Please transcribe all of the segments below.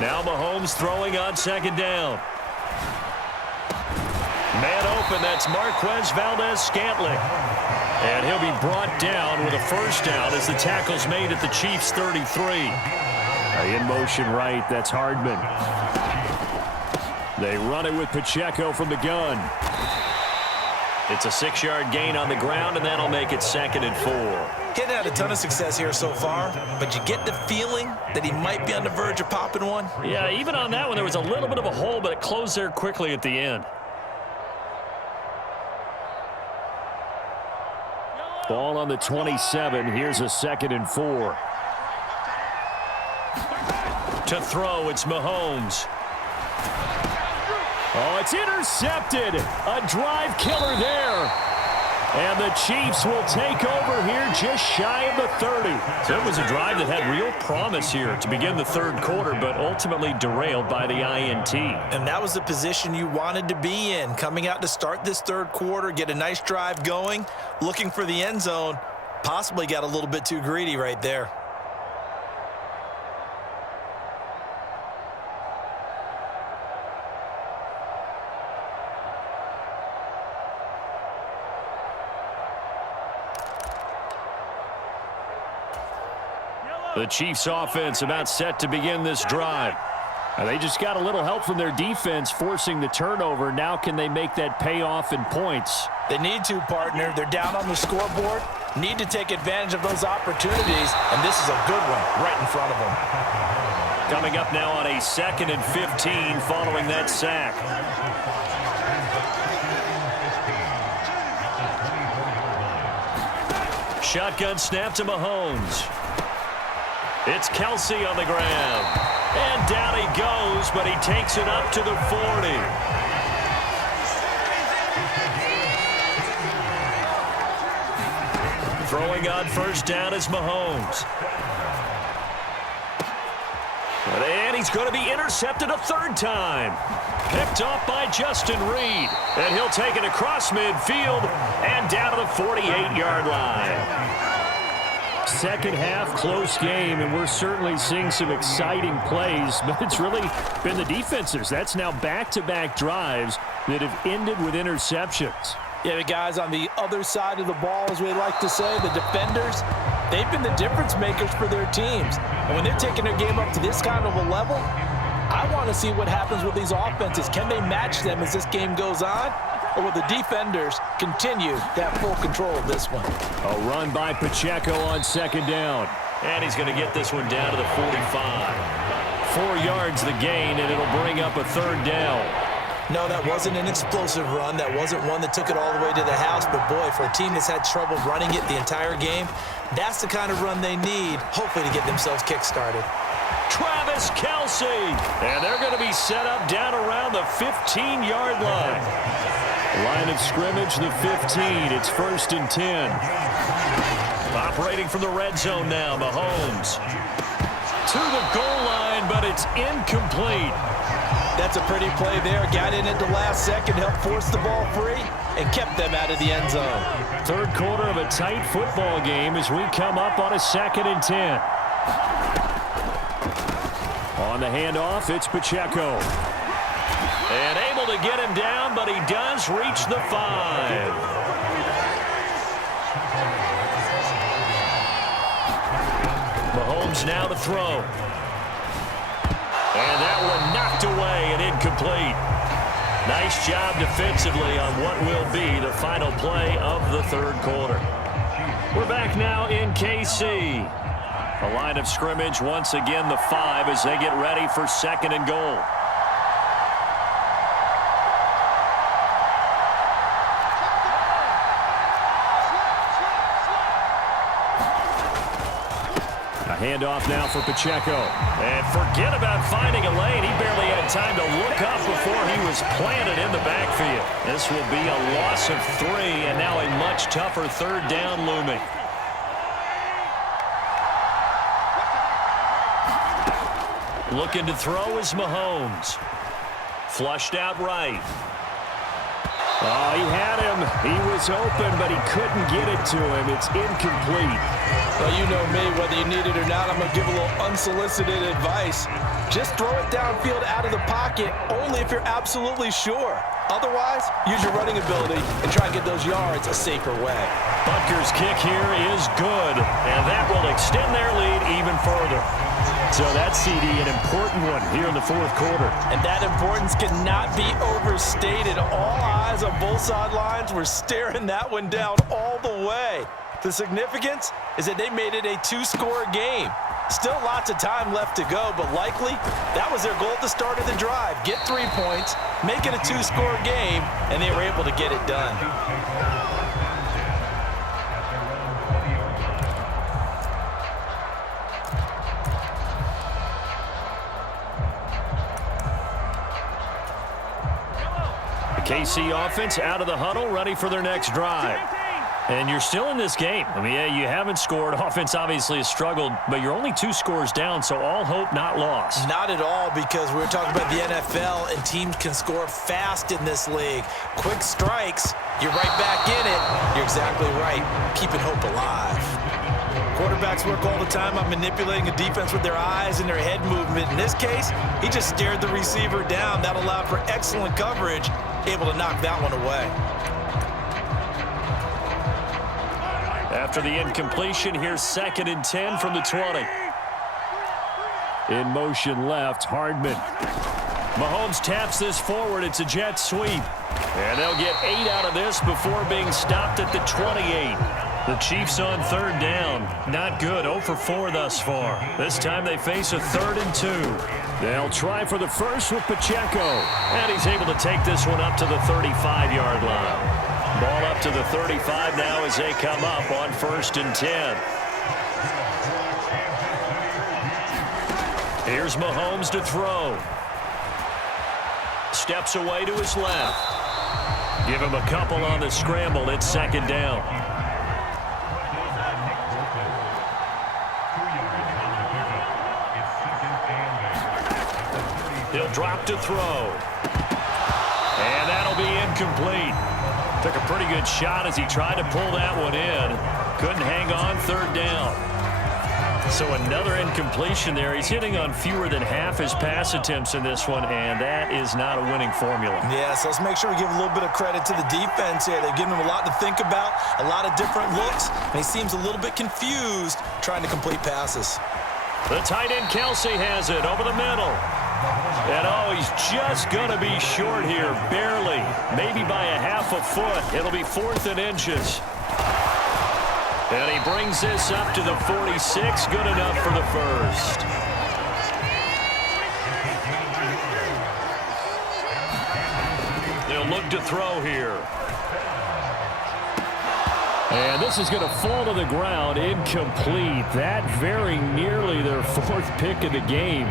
Now Mahomes throwing on second down. Man open, that's Marquez Valdez-Scantling. And he'll be brought down with a first down as the tackle's made at the Chiefs' 33. In motion right, that's Hardman. They run it with Pacheco from the gun. It's a 6-yard gain on the ground, and that'll make it 2nd and 4. He hadn't had a ton of success here so far, but you get the feeling that he might be on the verge of popping one. Yeah, even on that one, there was a little bit of a hole, but it closed there quickly at the end. Ball on the 27. Here's a 2nd and 4. To throw, it's Mahomes. Oh, it's intercepted. A drive killer there. And the Chiefs will take over here just shy of the 30. So it was a drive that had real promise here to begin the third quarter, but ultimately derailed by the INT. And that was the position you wanted to be in, coming out to start this third quarter, get a nice drive going, looking for the end zone. Possibly got a little bit too greedy right there. The Chiefs offense about set to begin this drive. They just got a little help from their defense forcing the turnover. Now can they make that pay off in points? They need to, partner. They're down on the scoreboard. Need to take advantage of those opportunities, and this is a good one right in front of them. Coming up now on a 2nd and 15 following that sack. Shotgun snap to Mahomes. It's Kelsey on the ground. And down he goes, but he takes it up to the 40. Throwing on first down is Mahomes. And he's going to be intercepted a 3rd time. Picked off by Justin Reed. And he'll take it across midfield and down to the 48-yard line. Second half, close game, and we're certainly seeing some exciting plays, but it's really been the defenses. That's now back-to-back drives that have ended with interceptions. Yeah, the guys on the other side of the ball, as we like to say, the defenders, they've been the difference makers for their teams. And when they're taking their game up to this kind of a level, I want to see what happens with these offenses. Can they match them as this game goes on? Or will the defenders continue to have full control of this one? A run by Pacheco on second down. And he's going to get this one down to the 45. 4 yards the gain, and it'll bring up a 3rd down. No, that wasn't an explosive run. That wasn't one that took it all the way to the house. But, boy, for a team that's had trouble running it the entire game, that's the kind of run they need, hopefully, to get themselves kick-started. Travis Kelce. And they're going to be set up down around the 15-yard line. Line of scrimmage, the 15. It's 1st and 10. Operating from the red zone now, Mahomes. To the goal line, but it's incomplete. That's a pretty play there. Got in at the last second, helped force the ball free, and kept them out of the end zone. Third quarter of a tight football game as we come up on a 2nd and 10. On the handoff, it's Pacheco. And able to get him down, but he does reach the 5. Mahomes now to throw. And that one knocked away and incomplete. Nice job defensively on what will be the final play of the third quarter. We're back now in KC. The line of scrimmage, once again, the 5 as they get ready for 2nd and goal. Handoff now for Pacheco. And forget about finding a lane. He barely had time to look up before he was planted in the backfield. This will be a loss of 3, and now a much tougher 3rd down looming. Looking to throw is Mahomes. Flushed out right. Oh, he had him. He was open, but he couldn't get it to him. It's incomplete. Well, you know me, whether you need it or not, I'm going to give a little unsolicited advice. Just throw it downfield out of the pocket, only if you're absolutely sure. Otherwise, use your running ability and try and get those yards a safer way. Butker's kick here is good, and that will extend their lead even further. So that CD, an important one here in the fourth quarter. And that importance cannot be overstated. All eyes on both sidelines were staring that one down all the way. The significance is that they made it a two-score game. Still lots of time left to go, but likely that was their goal at the start of the drive. Get 3 points, make it a two-score game, and they were able to get it done. KC offense out of the huddle, ready for their next drive. And you're still in this game. I mean, yeah, you haven't scored. Offense obviously has struggled, but you're only 2 scores down, so all hope not lost. Not at all, because we're talking about the NFL, and teams can score fast in this league. Quick strikes, you're right back in it. You're exactly right. Keeping hope alive. Quarterbacks work all the time on manipulating a defense with their eyes and their head movement. In this case, he just stared the receiver down. That allowed for excellent coverage, able to knock that one away. After the incompletion, here's 2nd and 10 from the 20. In motion left, Hardman. Mahomes taps this forward. It's a jet sweep. And they'll get 8 out of this before being stopped at the 28. The Chiefs on 3rd down. Not good. 0 for 4 thus far. This time they face a 3rd and 2. They'll try for the first with Pacheco. And he's able to take this one up to the 35-yard line. Ball up to the 35 now as they come up on 1st and 10. Here's Mahomes to throw. Steps away to his left. Give him a couple on the scramble. It's 2nd down. He'll drop to throw. And that'll be incomplete. Took a pretty good shot as he tried to pull that one in. Couldn't hang on. 3rd down. So another incompletion there. He's hitting on fewer than half his pass attempts in this one, and that is not a winning formula. Yeah, so let's make sure we give a little bit of credit to the defense here. They've given him a lot to think about, a lot of different looks, and he seems a little bit confused trying to complete passes. The tight end Kelsey has it over the middle. And, oh, he's just going to be short here, barely. Maybe by a half a foot. It'll be 4th and inches. And he brings this up to the 46. Good enough for the first. They'll look to throw here. And this is going to fall to the ground. Incomplete. That very nearly their 4th pick of the game.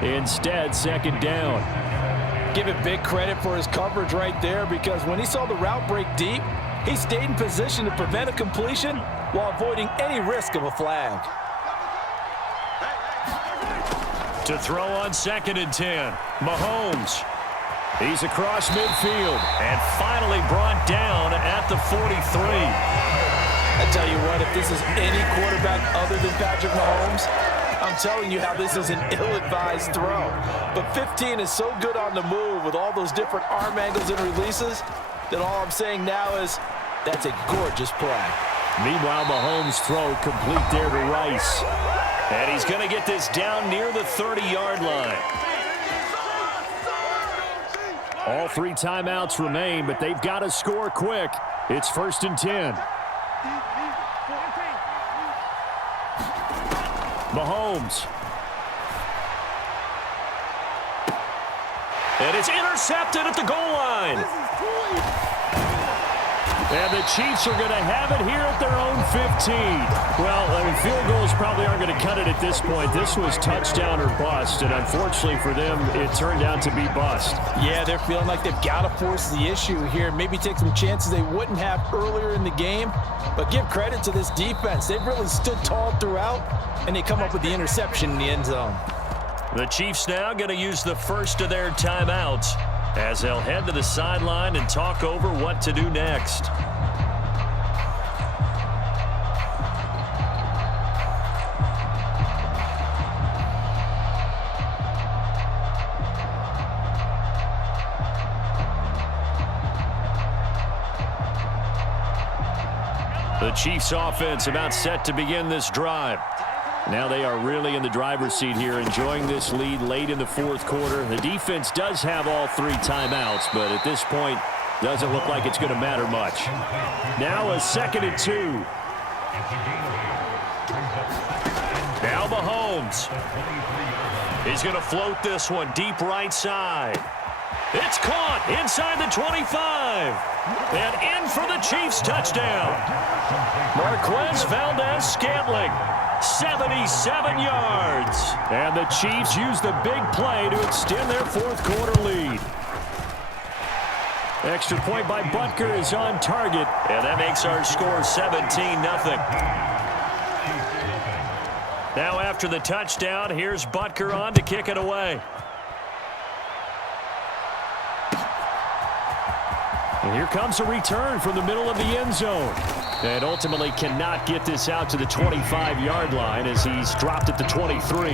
Instead, 2nd down. Give it big credit for his coverage right there, because when he saw the route break deep, he stayed in position to prevent a completion while avoiding any risk of a flag. To throw on 2nd and 10. Mahomes. He's across midfield and finally brought down at the 43. I tell you what, if this is any quarterback other than Patrick Mahomes, I'm telling you how this is an ill-advised throw. But 15 is so good on the move with all those different arm angles and releases that all I'm saying now is that's a gorgeous play. Meanwhile, Mahomes' throw complete there to Rice. And he's going to get this down near the 30-yard line. All 3 timeouts remain, but they've got to score quick. It's 1st and 10. Mahomes. And it's intercepted at the goal line. And the Chiefs are going to have it here at their own 15. Well, I mean, field goals probably aren't going to cut it at this point. This was touchdown or bust, and unfortunately for them, it turned out to be bust. Yeah, they're feeling like they've got to force the issue here. Maybe take some chances they wouldn't have earlier in the game. But give credit to this defense. They've really stood tall throughout, and they come up with the interception in the end zone. The Chiefs now going to use the first of their timeouts. as they'll head to the sideline and talk over what to do next. The Chiefs offense about set to begin this drive. Now they are really in the driver's seat here, enjoying this lead late in the fourth quarter. The defense does have all 3 timeouts, but at this point, doesn't look like it's going to matter much. Now a 2nd and 2. Now Mahomes. He's going to float this one deep right side. It's caught inside the 25. And in for the Chiefs touchdown. Marquez Valdez-Scantling, 77 yards. And the Chiefs use the big play to extend their fourth quarter lead. Extra point by Butker is on target, and that makes our score 17-0. Now after the touchdown, here's Butker on to kick it away. And here comes a return from the middle of the end zone. And ultimately cannot get this out to the 25-yard line as he's dropped at the 23.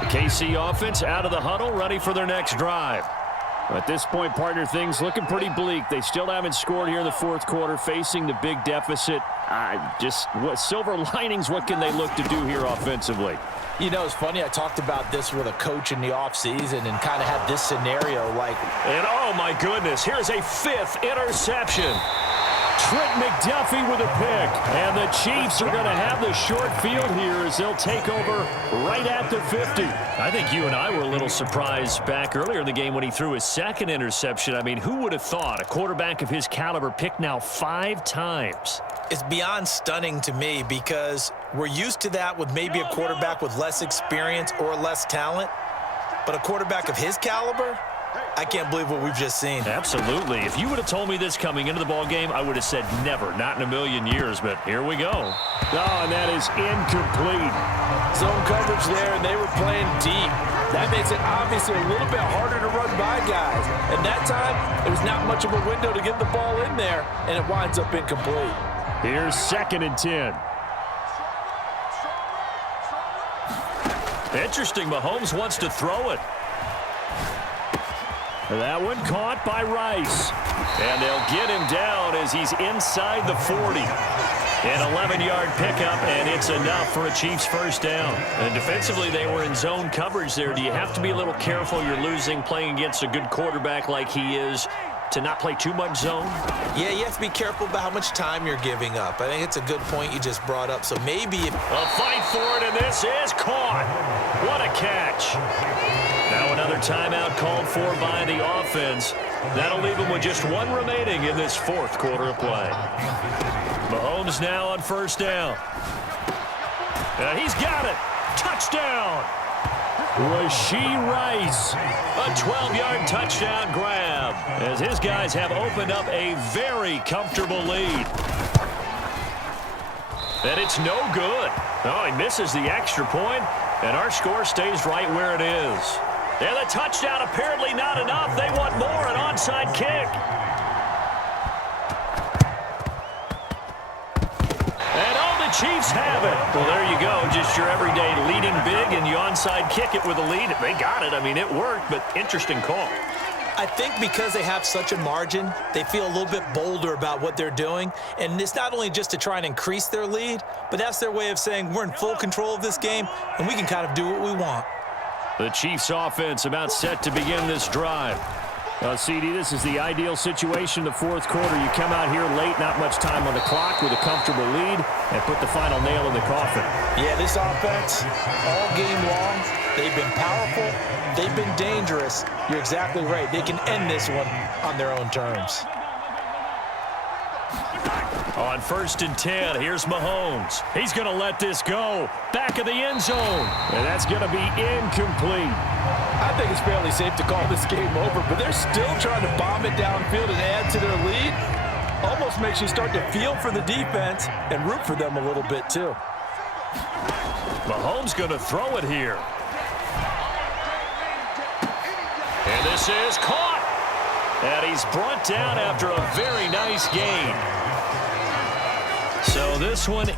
The KC offense out of the huddle, ready for their next drive. At this point, partner, things looking pretty bleak. They still haven't scored here in the fourth quarter, facing the big deficit. What silver linings, what can they look to do here offensively? You know, it's funny, I talked about this with a coach in the offseason and kind of had this scenario like... And oh my goodness, here's a 5th interception. Trent McDuffie with a pick. And the Chiefs are going to have the short field here as they'll take over right at the 50. I think you and I were a little surprised back earlier in the game when he threw his 2nd interception. I mean, who would have thought a quarterback of his caliber picked now 5 times? It's beyond stunning to me because we're used to that with maybe a quarterback with less experience or less talent. But a quarterback of his caliber, I can't believe what we've just seen. Absolutely. If you would have told me this coming into the ball game, I would have said never, not in a million years. But here we go. Oh, and that is incomplete. Zone coverage there, and they were playing deep. That makes it obviously a little bit harder to run by guys. And that time, there was not much of a window to get the ball in there, and it winds up incomplete. Here's 2nd and 10. Interesting, Mahomes wants to throw it. That one caught by Rice. And they'll get him down as he's inside the 40. An 11-yard pickup, and it's enough for a Chiefs first down. And defensively, they were in zone coverage there. Do you have to be a little careful? You're losing playing against a good quarterback like he is, to not play too much zone? Yeah, you have to be careful about how much time you're giving up. I think it's a good point you just brought up. So maybe... A fight for it, and this is caught. What a catch. Now another timeout called for by the offense. That'll leave them with just 1 remaining in this fourth quarter of play. Mahomes now on first down. He's got it. Touchdown. Rashee Rice. A 12-yard touchdown grab as his guys have opened up a very comfortable lead. And it's no good. Oh, he misses the extra point, and our score stays right where it is. And the touchdown apparently not enough. They want more, an onside kick. And all the Chiefs have it. Well, there you go. Just your everyday leading big, and you onside kick it with a lead. They got it. I mean, it worked, but interesting call. I think because they have such a margin, they feel a little bit bolder about what they're doing. And it's not only just to try and increase their lead, but that's their way of saying we're in full control of this game, and we can kind of do what we want. The Chiefs offense about set to begin this drive. CD, this is the ideal situation in the fourth quarter. You come out here late, not much time on the clock with a comfortable lead, and put the final nail in the coffin. Yeah, this offense, all game long, they've been powerful, they've been dangerous. You're exactly right. They can end this one on their own terms. On 1st and 10, here's Mahomes. He's going to let this go. Back of the end zone. And that's going to be incomplete. I think it's fairly safe to call this game over, but they're still trying to bomb it downfield and add to their lead. Almost makes you start to feel for the defense and root for them a little bit too. Mahomes going to throw it here. And this is caught. And he's brought down after a very nice gain. So this one